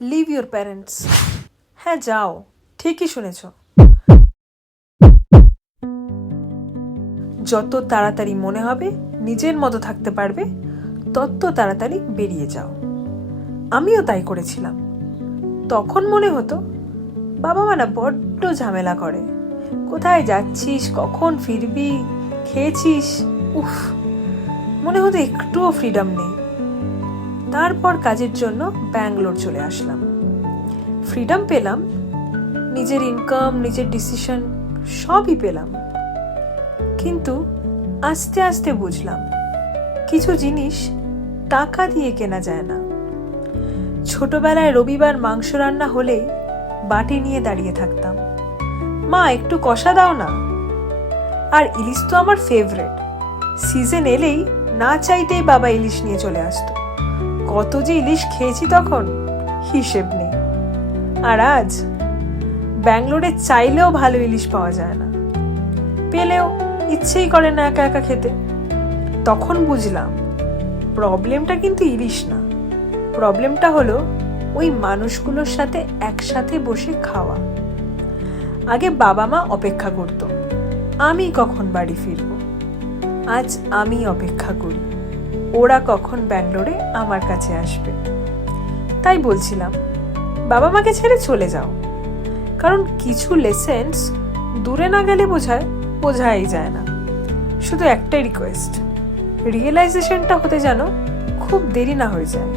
Leave your parents. হ্যাঁ যাও, ঠিকই শুনেছ। যত তাড়াতাড়ি মনে হবে নিজের মতো থাকতে পারবে, তত তাড়াতাড়ি বেরিয়ে যাও। আমিও তাই করেছিলাম। তখন মনে হতো বাবা মা না বড্ড ঝামেলা করে, কোথায় যাচ্ছিস, কখন ফিরবি, খেয়েছিস, উফ, মনে হতো একটুও ফ্রিডম নেই। তারপর কাজের জন্য ব্যাঙ্গালোর চলে আসলাম। ফ্রিডম পেলাম, নিজের ইনকাম, নিজের ডিসিশন সবই পেলাম। কিন্তু আস্তে আস্তে বুঝলাম কিছু জিনিস টাকা দিয়ে কেনা যায় না। ছোটবেলায় রবিবার মাংস রান্না হলেই বাটি নিয়ে দাঁড়িয়ে থাকতাম, মা একটু কষা দাও না। আর ইলিশ তো আমার ফেভারিট, সিজন এলেই না চাইতেই বাবা ইলিশ নিয়ে চলে আসতো। কত যে ইলিশ খেয়েছি তখন, হিসেব নেই। আর আজ ব্যাঙ্গালোরে চাইলেও ভালো ইলিশ পাওয়া যায় না, পেলেও ইচ্ছেই করে না একা একা খেতে। তখন বুঝলাম প্রবলেমটা কিন্তু ইলিশ না, প্রবলেমটা হলো ওই মানুষগুলোর সাথে একসাথে বসে খাওয়া। আগে বাবা মা অপেক্ষা করতো আমি কখন বাড়ি ফিরবো, আজ আমি অপেক্ষা করি ওরা কখন ব্যাঙ্গালোরে আমার কাছে আসবে। তাই বলছিলাম বাবা মাকে ছেড়ে চলে যাও, কারণ কিছু লেসেন্স দূরে না গেলে বোঝাই যায় না। শুধু একটাই রিকোয়েস্ট, রিয়েলাইজেশনটা হতে যেন খুব দেরি না হয়ে যায়।